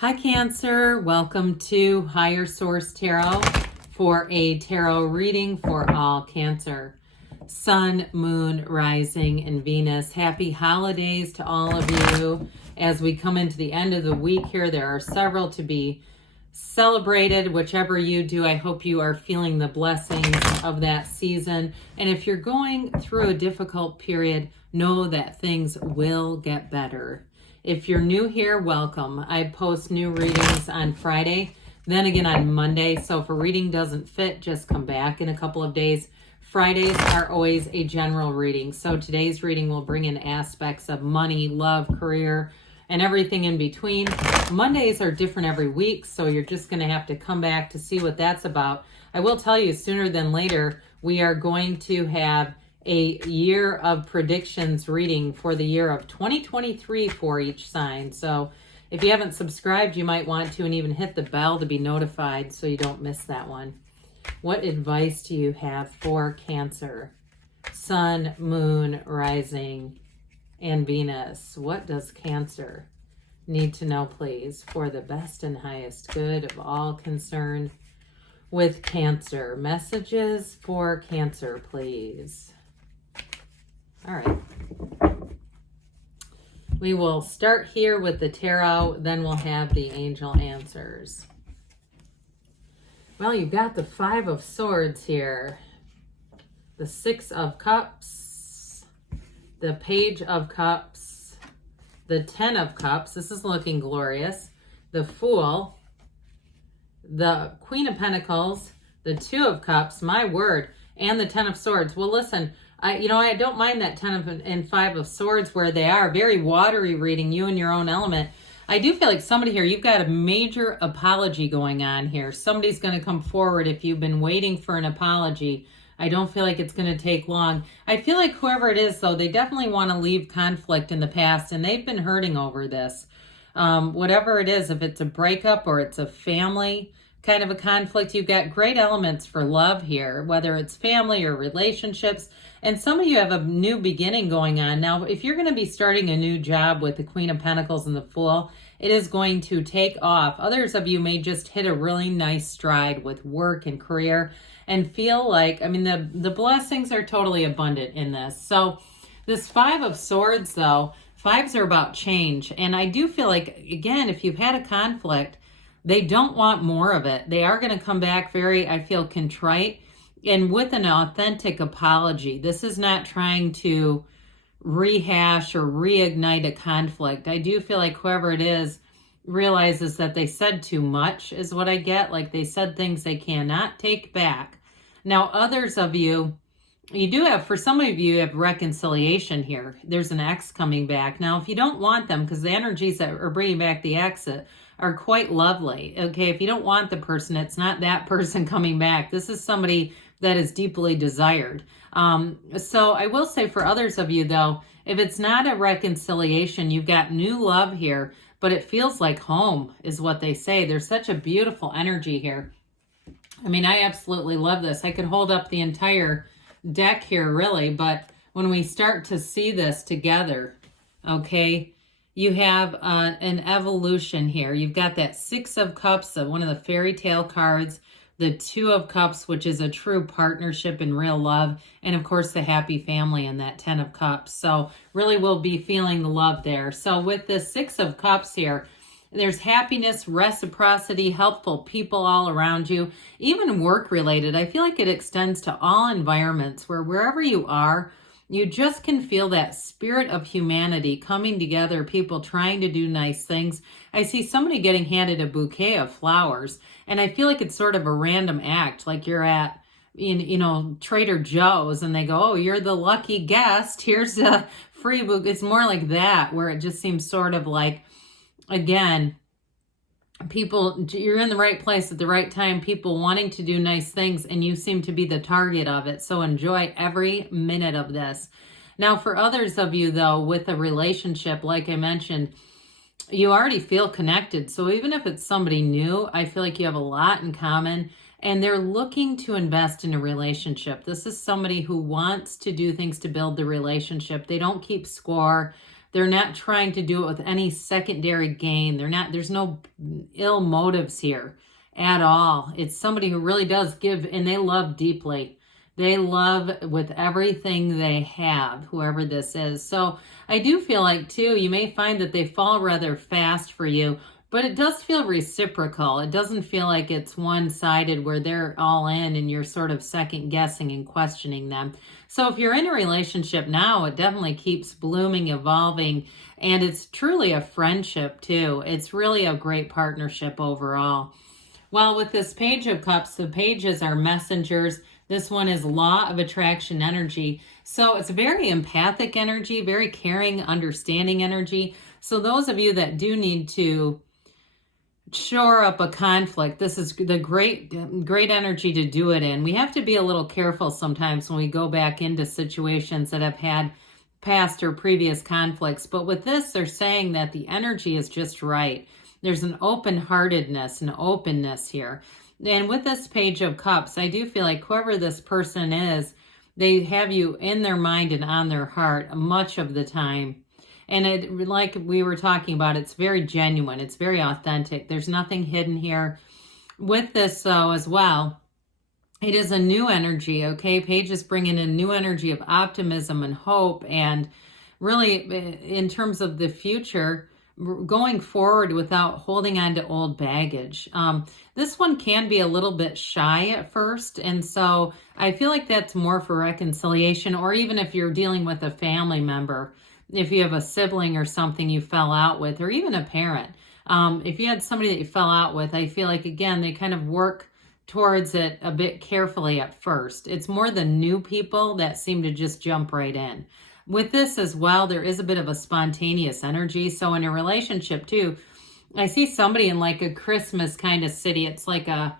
Hi Cancer, welcome to Higher Source Tarot for a tarot reading for all Cancer. Sun, Moon, Rising, and Venus. Happy holidays to all of you. As we come into the end of the week here, there are several to be celebrated. Whichever you do, I hope you are feeling the blessings of that season. And if you're going through a difficult period, know that things will get better. If you're new here, welcome. I post new readings on Friday, then again on Monday. So if a reading doesn't fit, just come back in a couple of days. Fridays are always a general reading. So today's reading will bring in aspects of money, love, career, and everything in between. Mondays are different every week, so you're just going to have to come back to see what that's about. I will tell you sooner than later, we are going to have a year of predictions reading for the year of 2023 for each sign. So if you haven't subscribed, you might want to, and even hit the bell to be notified so you don't miss that one. What advice do you have for Cancer? Sun, Moon, Rising, and Venus. What does Cancer need to know, please, for the best and highest good of all concerned with Cancer? Messages for Cancer, please. All right. We will start here with the tarot, then we'll have the angel answers. Well, you've got the Five of Swords here, the Six of Cups, the Page of Cups, the Ten of Cups. This is looking glorious. The Fool, the Queen of Pentacles, the Two of Cups, my word, and the Ten of Swords. Well, listen, I don't mind that 10 of and 5 of Swords where they are. Very watery reading, you in your own element. I do feel like somebody here, you've got a major apology going on here. Somebody's going to come forward if you've been waiting for an apology. I don't feel like it's going to take long. I feel like whoever it is, though, they definitely want to leave conflict in the past, and they've been hurting over this. Whatever it is, if it's a breakup or it's a family kind of a conflict, you've got great elements for love here, whether it's family or relationships. And some of you have a new beginning going on. Now, if you're going to be starting a new job with the Queen of Pentacles and the Fool, it is going to take off. Others of you may just hit a really nice stride with work and career and feel like, the blessings are totally abundant in this. So this Five of Swords, though, fives are about change. And I do feel like, again, if you've had a conflict, they don't want more of it. They are going to come back very, I feel, contrite and with an authentic apology. This is not trying to rehash or reignite a conflict. I do feel like whoever it is realizes that they said too much is what I get. Like they said things they cannot take back. Now, others of you, you do have, for some of you have reconciliation here. There's an ex coming back. Now, if you don't want them, because the energies that are bringing back the ex are quite lovely. Okay, if you don't want the person, it's not that person coming back. This is somebody that is deeply desired. So I will say for others of you, though, if it's not a reconciliation, you've got new love here, but it feels like home is what they say. There's such a beautiful energy here. I absolutely love this. I could hold up the entire deck here, really, but when we start to see this together, okay, you have an evolution here. You've got that Six of Cups, one of the fairy tale cards, the Two of Cups, which is a true partnership and real love, and of course the happy family in that Ten of Cups. So really we'll be feeling the love there. So with this Six of Cups here, there's happiness, reciprocity, helpful people all around you, even work related. I feel like it extends to all environments where wherever you are, you just can feel that spirit of humanity coming together, people trying to do nice things. I see somebody getting handed a bouquet of flowers, and I feel like it's sort of a random act, like you're at Trader Joe's and they go, oh, you're the lucky guest, here's a free bouquet. It's more like that, where it just seems sort of like, again, people, you're in the right place at the right time, people wanting to do nice things, and you seem to be the target of it. So enjoy every minute of this. Now, for others of you, though, with a relationship, like I mentioned, you already feel connected. So even if it's somebody new, I feel like you have a lot in common, and they're looking to invest in a relationship. This is somebody who wants to do things to build the relationship. They don't keep score. They're not trying to do it with any secondary gain. There's no ill motives here at all. It's somebody who really does give, and they love deeply. They love with everything they have, whoever this is. So I do feel like, too, you may find that they fall rather fast for you, but it does feel reciprocal. It doesn't feel like it's one-sided where they're all in and you're sort of second-guessing and questioning them. So if you're in a relationship now, it definitely keeps blooming, evolving, and it's truly a friendship, too. It's really a great partnership overall. Well, with this Page of Cups, the pages are messengers. This one is law of attraction energy. So it's very empathic energy, very caring, understanding energy. So those of you that do need to shore up a conflict, this is the great energy to do it in. We have to be a little careful sometimes when we go back into situations that have had past or previous conflicts. But with this, they're saying that the energy is just right. There's an open-heartedness and openness here. And with this Page of Cups, I do feel like whoever this person is, they have you in their mind and on their heart much of the time. And it, like we were talking about, it's very genuine. It's very authentic. There's nothing hidden here. With this, though, as well, it is a new energy, okay? Page is bringing in new energy of optimism and hope, and really, in terms of the future, going forward without holding on to old baggage. This one can be a little bit shy at first, and so I feel like that's more for reconciliation, or even if you're dealing with a family member, if you have a sibling or something you fell out with, or even a parent. If you had somebody that you fell out with, I feel like, again, they kind of work towards it a bit carefully at first. It's more the new people that seem to just jump right in. With this as well, there is a bit of a spontaneous energy. So in a relationship too, I see somebody in like a Christmas kind of city. It's like a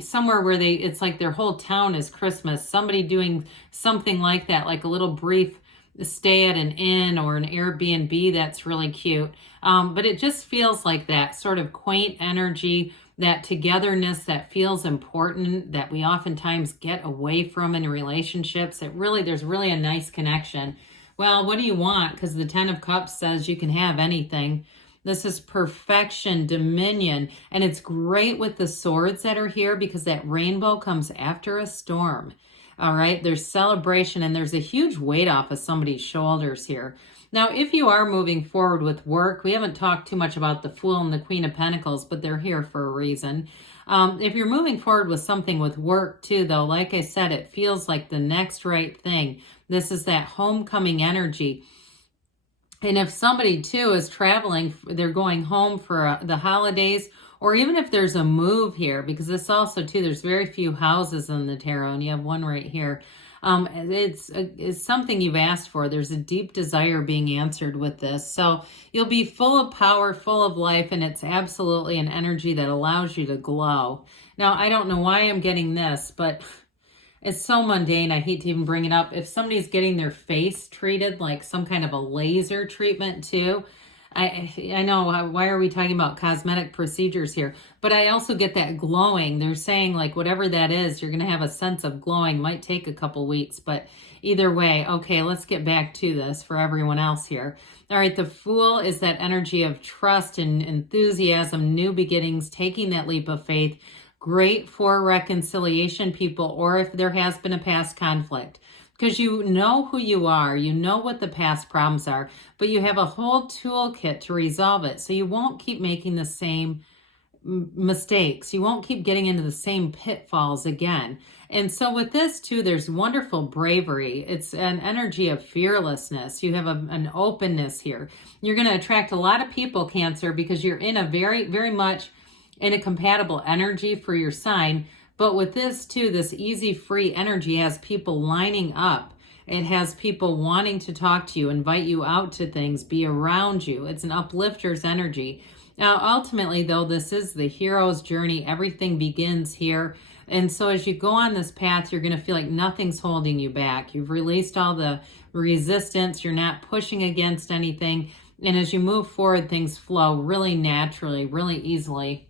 somewhere where it's like their whole town is Christmas. Somebody doing something like that, like a little brief stay at an inn or an Airbnb. That's really cute. But it just feels like that sort of quaint energy, that togetherness that feels important, that we oftentimes get away from in relationships. There's really a nice connection. Well, what do you want? Because the Ten of Cups says you can have anything. This is perfection, dominion, and it's great with the swords that are here because that rainbow comes after a storm. All right, there's celebration, and there's a huge weight off of somebody's shoulders here. Now, if you are moving forward with work, we haven't talked too much about the Fool and the Queen of Pentacles, but they're here for a reason. If you're moving forward with something with work too, though, like I said, it feels like the next right thing. This is that homecoming energy. And if somebody too is traveling, they're going home for the holidays, or even if there's a move here, because this also too, there's very few houses in the tarot, and you have one right here. It's something you've asked for. There's a deep desire being answered with this. So you'll be full of power, full of life, and it's absolutely an energy that allows you to glow. Now, I don't know why I'm getting this, but it's so mundane. I hate to even bring it up. If somebody's getting their face treated like some kind of a laser treatment too, I know, why are we talking about cosmetic procedures here? But I also get that glowing. They're saying like whatever that is, you're going to have a sense of glowing. Might take a couple weeks, but either way, okay, let's get back to this for everyone else here. All right, the Fool is that energy of trust and enthusiasm, new beginnings, taking that leap of faith. Great for reconciliation, people, or if there has been a past conflict. Because you know who you are, you know what the past problems are, but you have a whole toolkit to resolve it. So you won't keep making the same mistakes. You won't keep getting into the same pitfalls again. And so with this too, there's wonderful bravery. It's an energy of fearlessness. You have an openness here. You're going to attract a lot of people, Cancer, because you're in a very, very much in a compatible energy for your sign. But with this too, this easy, free energy has people lining up. It has people wanting to talk to you, invite you out to things, be around you. It's an uplifter's energy. Now, ultimately, though, this is the hero's journey. Everything begins here. And so as you go on this path, you're going to feel like nothing's holding you back. You've released all the resistance. You're not pushing against anything. And as you move forward, things flow really naturally, really easily.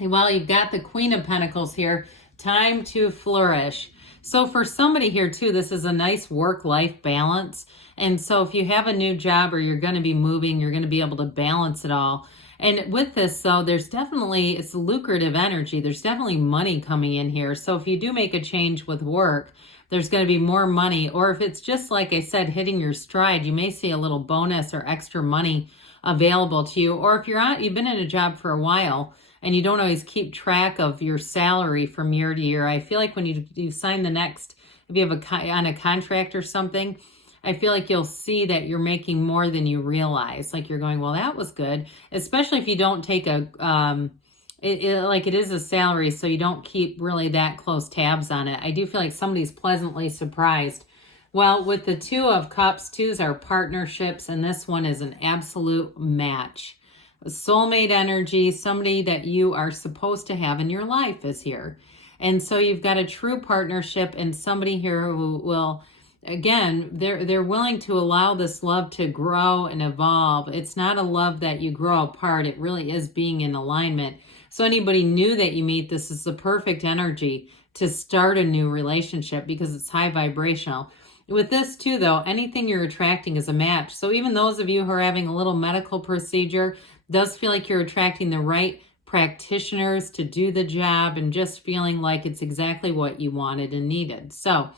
Well, you've got the Queen of Pentacles here. Time to flourish. So for somebody here too, this is a nice work-life balance. And so if you have a new job or you're going to be moving, you're going to be able to balance it all. And with this though, there's definitely, it's lucrative energy. There's definitely money coming in here. So if you do make a change with work, there's going to be more money. Or if it's just, like I said, hitting your stride, you may see a little bonus or extra money available to you. Or if you've been in a job for a while and you don't always keep track of your salary from year to year, I feel like when you sign the next, if you have on a contract or something, I feel like you'll see that you're making more than you realize. Like you're going, well, that was good. Especially if you don't take like it is a salary, so you don't keep really that close tabs on it. I do feel like somebody's pleasantly surprised. Well, with the Two of Cups, twos are partnerships, and this one is an absolute match. A soulmate energy, somebody that you are supposed to have in your life is here. And so you've got a true partnership and somebody here who will, again, they're willing to allow this love to grow and evolve. It's not a love that you grow apart. It really is being in alignment. So anybody new that you meet, this is the perfect energy to start a new relationship because it's high vibrational. With this too, though, anything you're attracting is a match. So even those of you who are having a little medical procedure, does feel like you're attracting the right practitioners to do the job and just feeling like it's exactly what you wanted and needed. So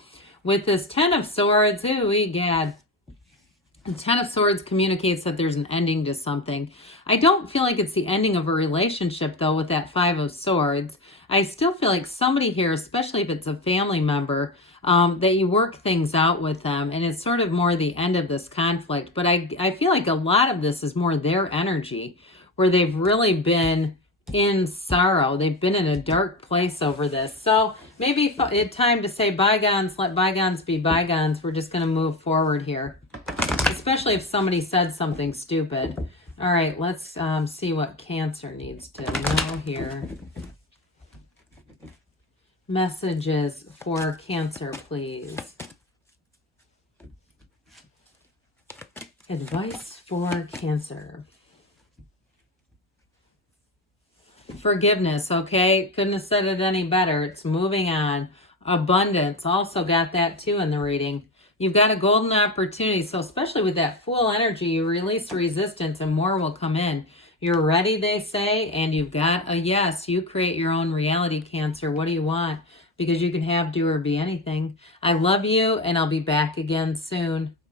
with this Ten of Swords, ooh, gad. The Ten of Swords communicates that there's an ending to something. I don't feel like it's the ending of a relationship, though, with that Five of Swords. I still feel like somebody here, especially if it's a family member, that you work things out with them, and it's sort of more the end of this conflict. But I feel like a lot of this is more their energy, where they've really been in sorrow. They've been in a dark place over this. So maybe it's time to say bygones, let bygones be bygones. We're just going to move forward here, especially if somebody said something stupid. All right, let's see what Cancer needs to know here. Messages for Cancer, please. Advice for Cancer. Forgiveness, okay? Couldn't have said it any better. It's moving on. Abundance, also got that too in the reading. You've got a golden opportunity. So especially with that Fool energy, you release resistance and more will come in. You're ready, they say, and you've got a yes. You create your own reality, Cancer. What do you want? Because you can have, do, or be anything. I love you, and I'll be back again soon.